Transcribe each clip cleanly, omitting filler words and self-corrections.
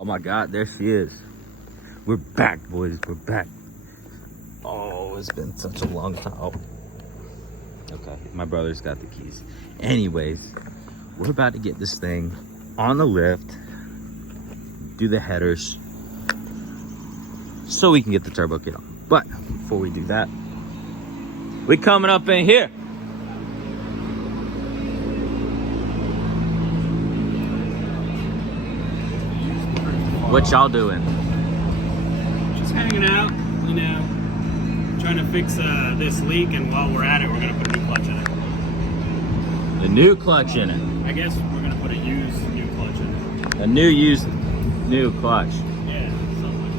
Oh my God, there she is. We're back, boys. We're back. Oh, it's been such a long time. Oh. Okay, my brother's got the keys. Anyways, we're about to get this thing on the lift, do the headers, so we can get the turbo kit on. But before we do that, we coming up in here. What y'all doing? Just hanging out, you know, trying to fix this leak, and while we're at it, we're gonna put a new clutch in it. The new clutch in it. I guess we're gonna put a used new clutch in it. A new used new clutch. Yeah, something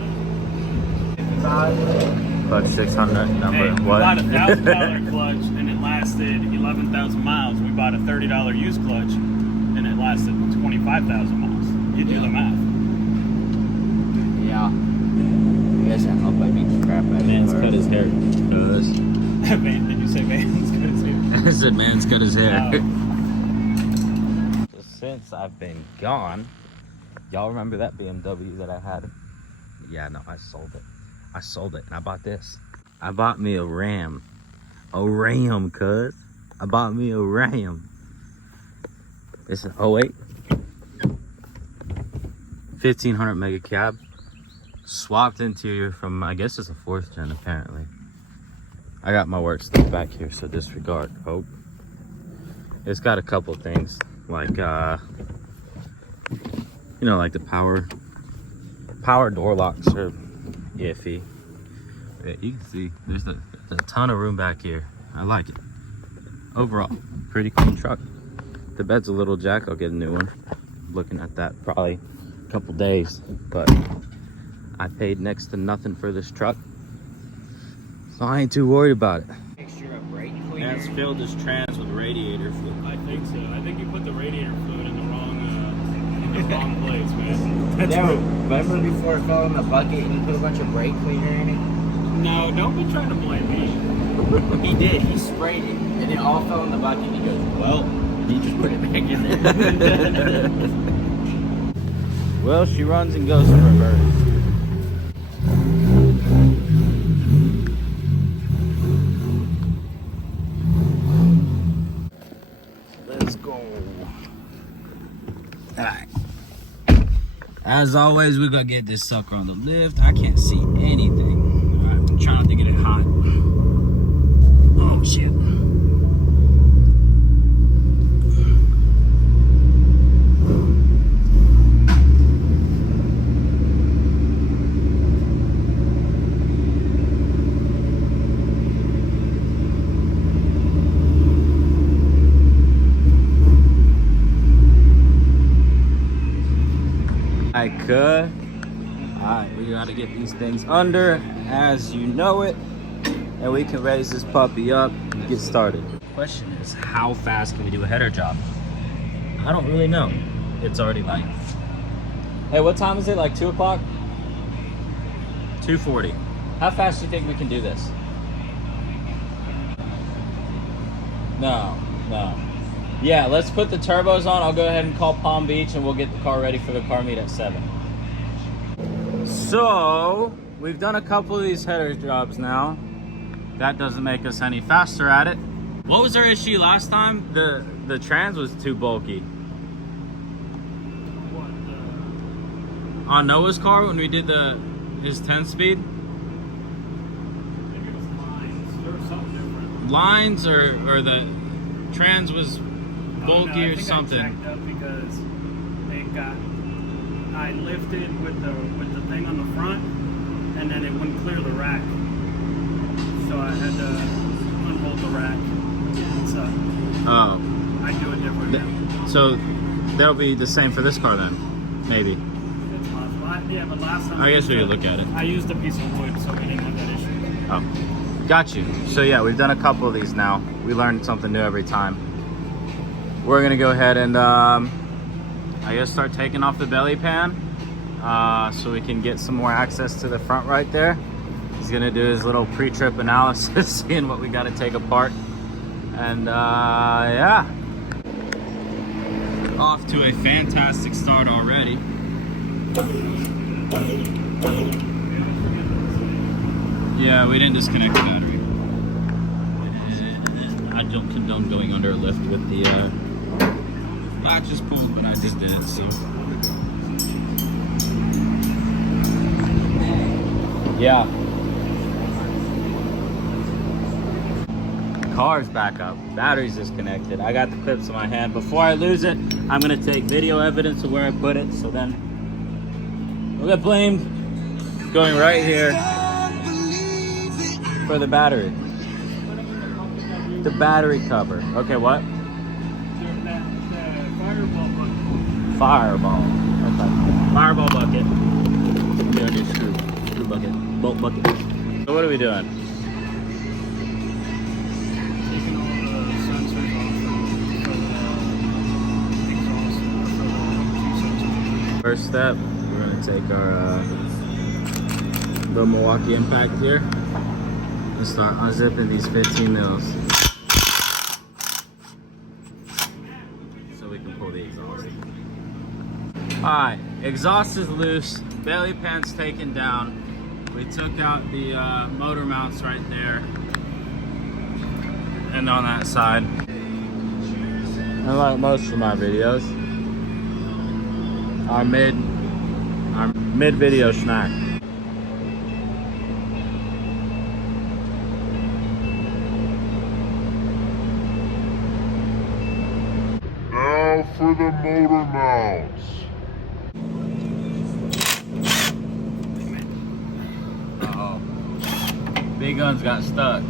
like that. Clutch 600 number. Hey, we What? bought a $1,000 clutch and it lasted 11,000 miles. We bought a $30 used clutch and it lasted 25,000 miles. You do the math. Yeah. I guess I hope I beat the crap out of Man's cut his hair. Cuz. Man, did you say man's cut his hair? I said man's cut his hair. Oh. So since I've been gone, y'all remember that BMW that I had? Yeah, no, I sold it. I sold it and I bought this. I bought me a Ram. A Ram, cuz. I bought me a Ram. It's an 08. 1500 mega cab. Swapped interior from, I guess it's a 4th gen apparently. I got my work stuff back here, so disregard. Oh. It's got a couple things like, you know, like the power door locks are iffy. Yeah, you can see there's a ton of room back here. I like it. Overall, pretty clean truck. The bed's a little jacked. I'll get a new one. Looking at that probably a couple days, but I paid next to nothing for this truck, so I ain't too worried about it. Mixture of brake cleaner. Yeah, it's filled his trans with radiator fluid. I think so. I think you put the radiator fluid in the wrong place, man. Yeah, remember before it fell in the bucket and you put a bunch of brake cleaner in it? No, don't be trying to blame me. He did. He sprayed it and it all fell in the bucket. He goes, well, he just put it back in there. Well, she runs and goes in reverse. Let's go. Alright. As always, we're gonna get this sucker on the lift. I can't see anything. Alright, I'm trying not to get it hot. Oh shit. I could. Alright, we gotta get these things under as you know it, and we can raise this puppy up and get started. The question is, how fast can we do a header job? I don't really know. It's already light. Hey, what time is it? Like 2 o'clock? 2:40. How fast do you think we can do this? No. Yeah, let's put the turbos on. I'll go ahead and call Palm Beach and we'll get the car ready for the car meet at 7. So, we've done a couple of these header jobs now. That doesn't make us any faster at it. What was our issue last time? The trans was too bulky. What? On Noah's car when we did his 10-speed? Maybe it was lines. There was something different. Lines or the trans was bulky or something. I jacked up because I lifted with the thing on the front, and then it wouldn't clear the rack. So I had to unbolt the rack. So I do it different now. So that'll be the same for this car then, maybe. It's possible. Yeah, but last time I guess we could look at it. I used a piece of wood, so we didn't have that issue. Oh, got you. So yeah, we've done a couple of these now. We learn something new every time. We're gonna go ahead and I guess start taking off the belly pan so we can get some more access to the front right there. He's gonna do his little pre-trip analysis, seeing what we gotta take apart. And yeah. Off to a fantastic start already. Yeah, we didn't disconnect the battery. I don't condone going under a lift with the latches pulled, but I just did it, so. Yeah. Car's back up. Battery's disconnected. I got the clips in my hand. Before I lose it, I'm gonna take video evidence of where I put it, so then we'll get blamed. It's going right here for the battery. The battery cover. Okay, what? Fireball. Okay. Fireball bucket. Yeah, do screw bucket. Bolt bucket. So what are we doing? Taking all the sensors off for the exhaust for the 2 sensors. First step, we're gonna take our the Milwaukee impact here and start unzipping these 15 mils. So we can pull the exhaust. Alright, exhaust is loose, belly pan's taken down. We took out the motor mounts right there and on that side. Unlike most of my videos, our mid video snack. Now for the motor mounts. Uh-oh. Big Guns got stuck.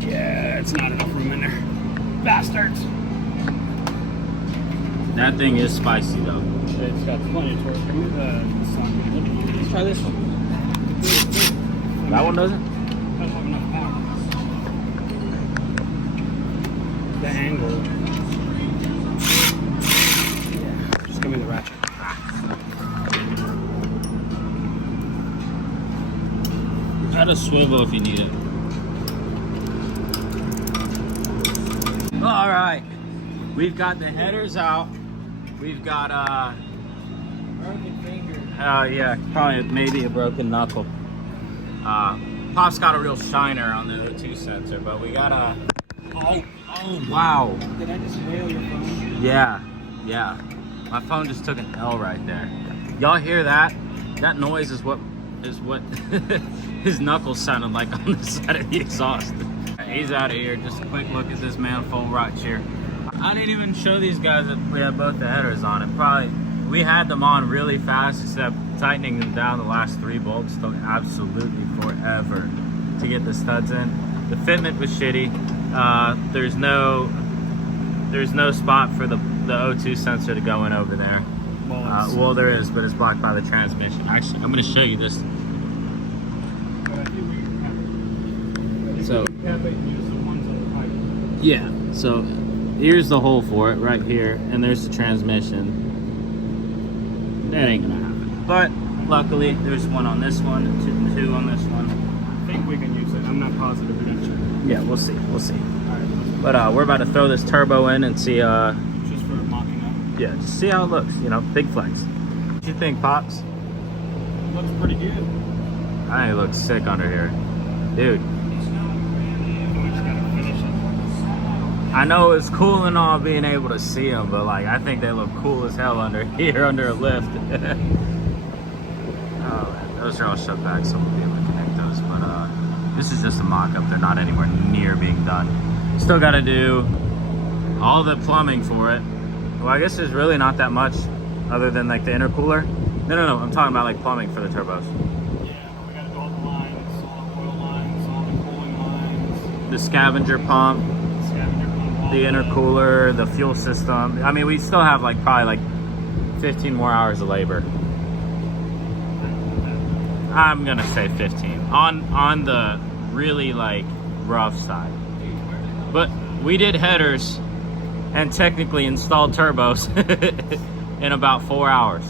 Yeah, it's not enough room in there. Bastards. That thing is spicy though. It's got plenty of torque. Let's try this one. That one doesn't? Doesn't have enough power. The angle. Yeah, just give me the ratchet. Got a swivel if you need it. All right, we've got the headers out. We've got Broken finger. yeah, probably maybe a broken knuckle. Pop's got a real shiner on the O2 sensor, but we got a. Oh wow. Did I just nail your phone? Yeah. My phone just took an L right there. Y'all hear that? That noise is what his knuckles sounded like on the side of the exhaust. He's out of here. Just a quick look at this manifold right here. I didn't even show these guys that we had both the headers on it. We had them on really fast, except tightening them down the last 3 bolts took absolutely forever to get the studs in. The fitment was shitty. There's no spot for the O2 sensor to go in over there. Well, there is, but it's blocked by the transmission. Actually, I'm going to show you this. So, yeah, so here's the hole for it right here, and there's the transmission. That ain't gonna happen. But luckily, there's one on this one, two on this one. I think we can use it. I'm not positive in each. Yeah, we'll see. Alright. But we're about to throw this turbo in and see. Just for mocking up. Yeah, just see how it looks. You know, big flex. What you think, Pops? It looks pretty good. I think it looks sick under here, dude. We just gotta finish it. I know it's cool and all being able to see them, but like I think they look cool as hell under here under a lift. Oh, those are all shut back, so we'll be able to connect those. But this is just a mock-up. They're not anywhere near being done. Still got to do all the plumbing for it. Well, I guess there's really not that much other than like the intercooler. No. I'm talking about like plumbing for the turbos. Yeah, we gotta do all the lines, all the oil lines, all the cooling lines, The scavenger pump. scavenger pump, all The intercooler, the fuel system. I mean, we still have like probably like 15 more hours of labor. I'm gonna say 15 on the really like rough side. But we did headers and technically installed turbos in about 4 hours.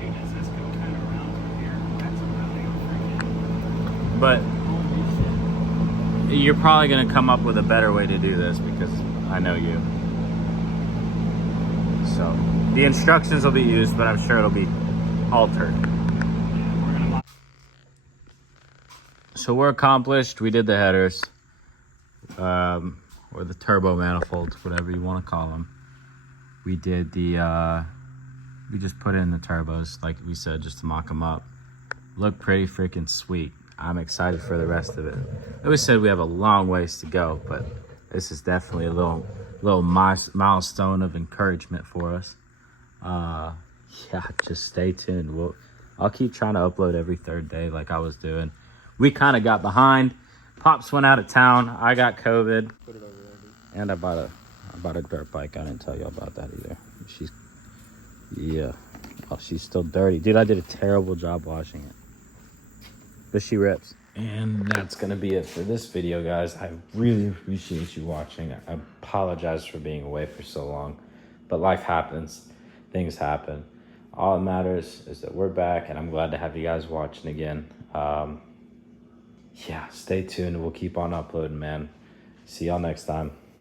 Hey, does this go kind of around through here? That's really freaking. But Holy shit. you're probably gonna come up with a better way to do this because I know you. So the instructions will be used, but I'm sure it'll be altered. So we're accomplished. We did the headers, or the turbo manifolds, whatever you want to call them. We did the, we just put in the turbos, like we said, just to mock them up. Look pretty freaking sweet. I'm excited for the rest of it. I always said we have a long ways to go, but this is definitely a little milestone of encouragement for us. Yeah, just stay tuned. I'll keep trying to upload every third day like I was doing. We kind of got behind. Pops went out of town. I got COVID. And I bought a dirt bike. I didn't tell you about that either. She's still dirty. Dude, I did a terrible job washing it. But she rips. And that's going to be it for this video, guys. I really appreciate you watching. I apologize for being away for so long. But life happens. Things happen. All that matters is that we're back, and I'm glad to have you guys watching again. Yeah, stay tuned. We'll keep on uploading, man. See y'all next time.